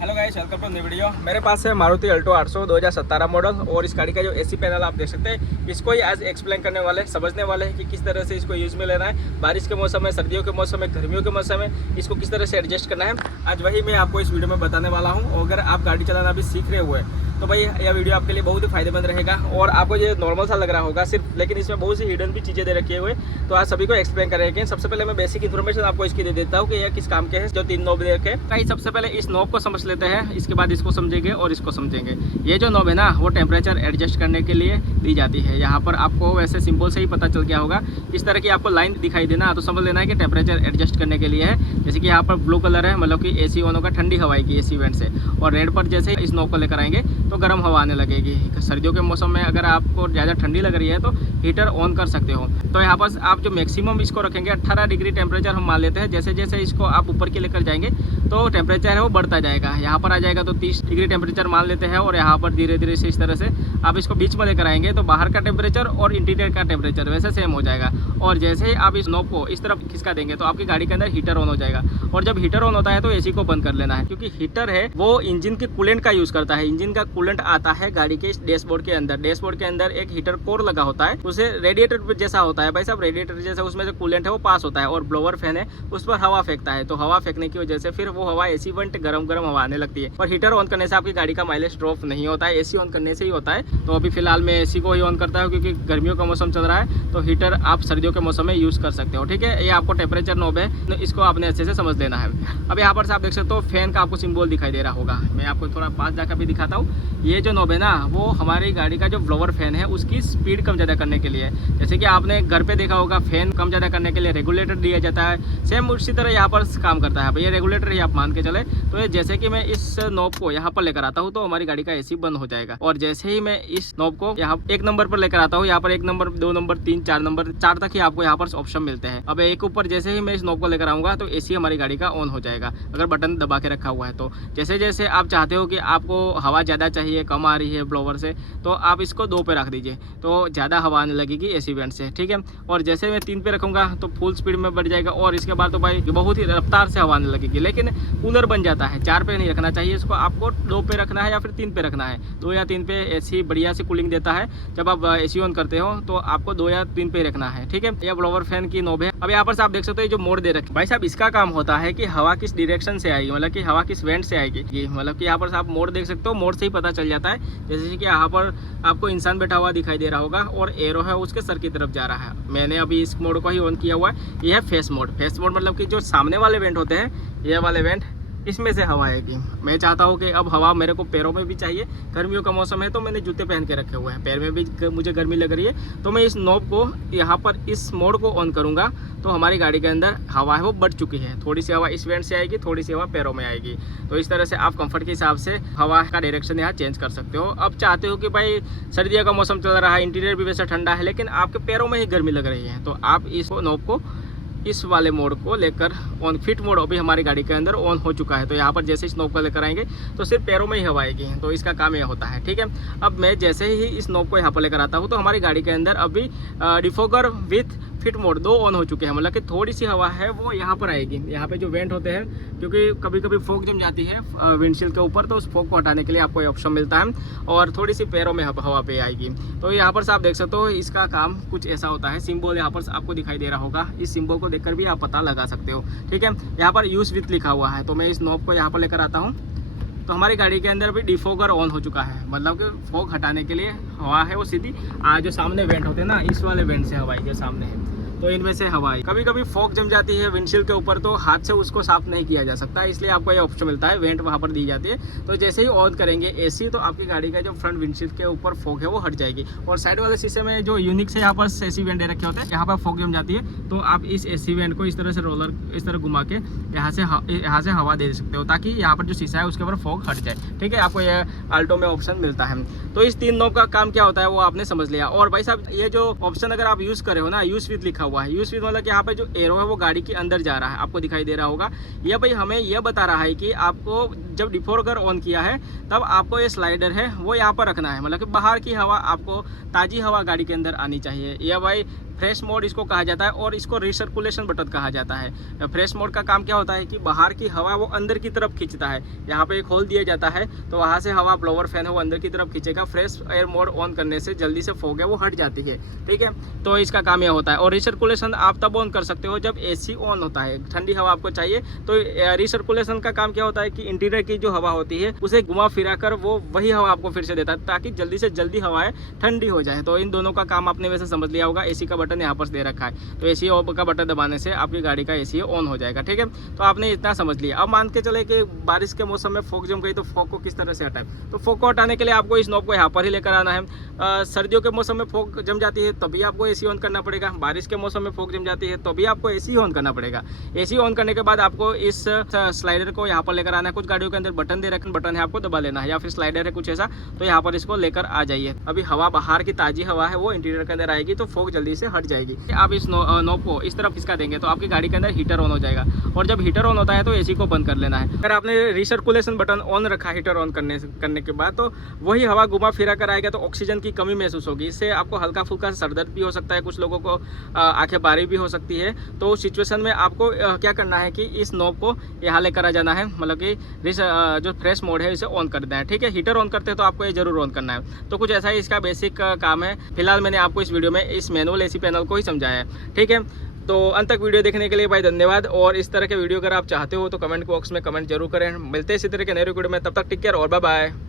Hello guys, welcome to new video. मेरे पास है मारुति अल्टो 800 2017 मॉडल और इस गाड़ी का जो एसी पैनल आप देख सकते हैं, इसको ही आज एक्सप्लेन करने वाले, समझने वाले हैं कि किस तरह से इसको यूज़ में लेना है। बारिश के मौसम में, सर्दियों के मौसम में, गर्मियों के मौसम में इसको किस तरह से एडजस्ट करना है, आज वही मैं आपको इस वीडियो में बताने वाला हूँ। और अगर आप गाड़ी चलाना भी सीख रहे हुए तो भाई यह वीडियो आपके लिए बहुत ही फायदेमंद रहेगा। और आपको ये नॉर्मल सा लग रहा होगा सिर्फ, लेकिन इसमें बहुत सी हिडन भी चीज़ें दे रखी हुए, तो आज सभी को एक्सप्लेन करेंगे। सबसे पहले मैं बेसिक इन्फॉर्मेशन आपको इसकी दे देता हूँ कि यह किस काम के हैं। जो 3 नॉब दे रखे हैं, सबसे पहले इस नॉब को समझ लेते हैं, इसके बाद इसको समझेंगे और इसको समझेंगे। ये जो नॉब है ना, वो टेम्परेचर एडजस्ट करने के लिए दी जाती है। यहाँ पर आपको वैसे सिंबल से ही पता चल गया होगा, इस तरह की आपको लाइन दिखाई देना, तो समझ लेना है कि टेम्परेचर एडजस्ट करने के लिए है। जैसे कि यहाँ पर ब्लू कलर है, मतलब कि एसी ऑन होगा, ठंडी हवा आएगी एसी वेंट से। और रेड पर जैसे इस नॉब को लेकर आएंगे तो गर्म हवा आने लगेगी। सर्दियों के मौसम में अगर आपको ज़्यादा ठंडी लग रही है तो हीटर ऑन कर सकते हो। तो यहाँ पर आप जो मैक्सिमम इसको रखेंगे 18 डिग्री टेम्परेचर हम मान लेते हैं। जैसे जैसे इसको आप ऊपर के लेकर जाएंगे तो टेम्परेचर है वो बढ़ता जाएगा। यहाँ पर आ जाएगा तो 30 डिग्री टेम्परेचर मान लेते हैं। और यहाँ पर धीरे धीरे से इस तरह से आप इसको बीच में लेकर आएंगे तो बाहर का टेम्परेचर और इंटीरियर का टेम्परेचर वैसे सेम हो जाएगा। और जैसे ही आप इस नॉब को इस तरफ खिसका देंगे तो आपकी गाड़ी के अंदर हीटर ऑन हो जाएगा। और जब हीटर ऑन होता है तो एसी को बंद कर लेना है, क्योंकि हीटर है वो इंजन के कूलेंट का यूज़ करता है। इंजन का कूलेंट आता है गाड़ी के डैशबोर्ड के अंदर। डैशबोर्ड के अंदर एक हीटर कोर लगा होता है, उसे रेडिएटर जैसा होता है भाई साहब। रेडिएटर जैसा उसमें से कूलेंट है वो पास होता है और ब्लोअर फैन है उस पर हवा फेंकता है। तो हवा फेंकने की वजह से फिर वो हवा एसी वेंट गरम गरम हवा आने लगती है। और हीटर ऑन करने से आपकी गाड़ी का माइलेज ड्रॉप नहीं होता है, एसी ऑन करने से ही होता है। तो अभी फिलहाल मैं एसी को ही ऑन करता हूँ, क्योंकि गर्मियों का मौसम चल रहा है। तो हीटर आप सर्दियों के मौसम में यूज़ कर सकते हो। ठीक है, ये आपको टेम्परेचर नॉब है, तो इसको आपने अच्छे से समझ लेना है। अब यहाँ पर से आप देख सकते हो फैन का आपको सिंबल दिखाई दे रहा होगा। मैं आपको थोड़ा पास जाकर भी दिखाता हूँ। ये जो नॉब है ना, वो हमारी गाड़ी का जो ब्लोअर फैन है उसकी स्पीड कम ज़्यादा करने के लिए। जैसे कि आपने घर पे देखा होगा, फैन कम ज़्यादा करने के लिए रेगुलेटर दिया जाता है, सेम उसी तरह यहाँ पर काम करता है। ये रेगुलेटर ही आप मान के चले। तो ये जैसे कि मैं इस नॉब को यहाँ पर लेकर आता हूँ तो हमारी गाड़ी का एसी बंद हो जाएगा। और जैसे ही मैं इस नॉब को यहाँ 1 नंबर पर लेकर आता हूँ, यहाँ पर 1 नंबर, 2 नंबर, 3, 4 नंबर, 4 तक ही आपको यहाँ पर ऑप्शन मिलते हैं। अब एक ऊपर जैसे ही मैं इस नॉब को लेकर आऊँगा तो एसी हमारी गाड़ी का ऑन हो जाएगा, अगर बटन दबा के रखा हुआ है तो। जैसे जैसे आप चाहते हो कि आपको हवा ज़्यादा चाहिए, कम आ रही है ब्लोअर से, तो आप इसको 2 पे रख दीजिए तो ज़्यादा हवा आने लगेगी एसी वेंट से। ठीक है, और जैसे मैं 3 पे रखूँगा तो फुल स्पीड में बढ़ जाएगा। और इसके बाद तो भाई बहुत ही रफ्तार से हवा आने लगेगी, लेकिन कूलर बन जाता है। 4 पे नहीं रखना चाहिए इसको, आपको 2 पे रखना है या फिर 3 पे रखना है। 2 या 3 पे एसी बढ़िया से कूलिंग देता है। जब आप एसी ऑन करते हो तो आपको 2 या 3 पे रखना है। ठीक है, यह ब्लोअर फैन की नॉब है। अब यहाँ पर आप देख सकते हो जो मोड दे रखे भाई साहब, इसका काम होता है कि हवा किस डायरेक्शन से आएगी, मतलब कि हवा किस वेंट से आएगी। ये मतलब कि यहाँ पर आप मोड देख सकते हो, मोड से ही पता चल जाता है। जैसे कि यहाँ पर आपको इंसान बैठा हुआ दिखाई दे रहा होगा और एरो है उसके सर की तरफ जा रहा है। मैंने अभी इस मोड को ही ऑन किया हुआ है। यह है फेस मोड। फेस मोड मतलब कि जो सामने वाले वेंट होते हैं, ये वाले वेंट, इसमें से हवा आएगी। मैं चाहता हूँ कि अब हवा मेरे को पैरों में भी चाहिए। गर्मियों का मौसम है तो मैंने जूते पहन के रखे हुए हैं, पैर में भी मुझे गर्मी लग रही है। तो मैं इस नॉब को यहाँ पर इस मोड को ऑन करूँगा तो हमारी गाड़ी के अंदर हवा है वो बढ़ चुकी है। थोड़ी सी हवा इस वेंट से आएगी, थोड़ी सी हवा पैरों में आएगी। तो इस तरह से आप कंफर्ट के हिसाब से हवा का डायरेक्शन यहाँ चेंज कर सकते हो। अब चाहते हो कि भाई सर्दियों का मौसम चल रहा है, इंटीरियर भी वैसे ठंडा है, लेकिन आपके पैरों में ही गर्मी लग रही है, तो आप इस नॉब को इस वाले मोड को लेकर ऑन, फिट मोड अभी हमारी गाड़ी के अंदर ऑन हो चुका है। तो यहाँ पर जैसे इस नॉब को लेकर आएंगे तो सिर्फ पैरों में ही हवा आएगी। तो इसका काम यह होता है। ठीक है, अब मैं जैसे ही इस नॉब को यहाँ पर लेकर आता हूँ तो हमारी गाड़ी के अंदर अभी defogger with fit mode 2 on हो चुके हैं। मतलब कि थोड़ी सी हवा है वो यहाँ पर आएगी, यहाँ पे जो वेंट होते हैं, क्योंकि कभी कभी फॉग जम जाती है विंडशील्ड के ऊपर, तो उस फॉग को हटाने के लिए आपको ये ऑप्शन मिलता है। और थोड़ी सी पैरों में हवा पे आएगी। तो यहाँ पर से आप देख सकते हो इसका काम कुछ ऐसा होता है। सिंबल यहाँ पर आपको दिखाई दे रहा होगा, इस सिंबल को देखकर भी आप पता लगा सकते हो। ठीक है, यहाँ पर यूज विथ लिखा हुआ है। तो मैं इस नॉब को यहाँ पर लेकर आता हूँ तो हमारी गाड़ी के अंदर भी डिफोगर ऑन हो चुका है। मतलब कि फॉग हटाने के लिए हवा है वो सीधी जो सामने वेंट होते हैं ना, इस वाले वेंट से हवा जो सामने है, तो इनमें से हवा आई। कभी कभी फॉग जम जाती है विंडशील्ड के ऊपर तो हाथ से उसको साफ नहीं किया जा सकता, इसलिए आपको ये ऑप्शन मिलता है, वेंट वहाँ पर दी जाती है। तो जैसे ही ऑन करेंगे एसी तो आपकी गाड़ी का जो फ्रंट विंडशील्ड के ऊपर फॉग है वो हट जाएगी। और साइड वाले शीशे में जो यूनिक से यहाँ पर एसी वेंट दे रखे होते हैं, यहाँ पर फॉग जम जाती है तो आप इस एसी वेंट को इस तरह से रोलर इस तरह घुमा के यहाँ से हवा दे सकते हो, ताकि यहाँ पर जो शीशा है उसके ऊपर फॉग हट जाए। ठीक है, आपको ये अल्टो में ऑप्शन मिलता है। तो इस 3 नॉब का काम क्या होता है वो आपने समझ लिया। और भाई साहब ये जो ऑप्शन अगर आप यूज़ करे हो ना, यूज विथ लिखा हुआ है, यूज विथ मतलब यहाँ पे जो एरो है वो गाड़ी के अंदर जा रहा है, आपको दिखाई दे रहा होगा। यह भाई हमें यह बता रहा है कि आपको जब डिफोगर ऑन किया है तब आपको ये स्लाइडर है वो यहाँ पर रखना है। मतलब कि बाहर की हवा, आपको ताज़ी हवा गाड़ी के अंदर आनी चाहिए। यह भाई फ्रेश मोड इसको कहा जाता है और इसको रिसर्कुलेशन बटन कहा जाता है। फ्रेश मोड का काम क्या होता है कि बाहर की हवा वो अंदर की तरफ खींचता है। यहाँ पे एक होल दिया जाता है तो वहाँ से हवा ब्लोअर फैन है वो अंदर की तरफ खींचेगा। फ्रेश एयर मोड ऑन करने से जल्दी से फॉग है वो हट जाती है, ठीक है। तो इसका काम यह होता है। और रिसर्कुलेशन आप तब ऑन कर सकते हो जब एसी ऑन होता है, ठंडी हवा आपको चाहिए। तो रिसर्कुलेशन का काम क्या होता है कि इंटीरियर की जो हवा होती है उसे घुमा फिरा कर वो वही हवा आपको फिर से देता है ताकि जल्दी से जल्दी हवाएं ठंडी हो जाए। तो इन दोनों का काम आपने वैसे समझ लिया होगा। एसी का बटन यहाँ पर दे रखा है तो एसी का बटन दबाने से आपकी गाड़ी का एसी ऑन हो जाएगा, ठीक है। तो आपने इतना समझ लिया। अब मान के चले कि बारिश के मौसम में फॉग जम गई तो फॉग को किस तरह से हटाएं। तो फॉग को हटाने के लिए आपको इस नॉब को यहाँ पर ही लेकर आना है। सर्दियों के मौसम में फॉग जम जाती है तभी आपको एसी ऑन करना पड़ेगा। बारिश के मौसम में फॉग जम जाती है तो भी आपको एसी ऑन करना पड़ेगा। एसी ऑन करने के बाद आपको इस स्लाइडर को यहाँ पर लेकर आना है। कुछ गाड़ियों के अंदर बटन दे रखे, बटन है आपको दबा लेना है, या फिर स्लाइडर है कुछ ऐसा, तो यहाँ पर इसको लेकर आ जाइए। अभी हवा बाहर की ताजी हवा है वो इंटीरियर के अंदर आएगी तो फॉग जल्दी से हट जाएगी। आप इस नॉब को इस तरफ खिसका देंगे तो आपकी गाड़ी के अंदर हीटर ऑन हो जाएगा। और जब हीटर ऑन होता है तो एसी को बंद कर लेना है। अगर आपने रिसर्कुलेशन बटन ऑन रखा हीटर ऑन करने के बाद तो वही हवा घुमा फिरा कर आएगा तो ऑक्सीजन की कमी महसूस होगी। इससे आपको हल्का फुल्का सरदर्द भी हो सकता है, कुछ लोगों को आंखें बारी भी हो सकती है। तो उस सिचुएशन में आपको क्या करना है कि इस नॉब को यहाँ लेकर आ जाना है, मतलब कि जो फ्रेश मोड है इसे ऑन कर देना है, ठीक है। हीटर ऑन करते हैं तो आपको ये जरूर ऑन करना है। तो कुछ ऐसा ही इसका बेसिक काम है। फिलहाल मैंने आपको इस वीडियो में इस मैनुअल एसी पैनल को ही समझाया है, ठीक है। तो अंत तक वीडियो देखने के लिए भाई धन्यवाद। और इस तरह के वीडियो अगर आप चाहते हो तो कमेंट बॉक्स में कमेंट जरूर करें। मिलते हैं इसी तरह के नए वीडियो में, तब तक टेक केयर और बाय बाय।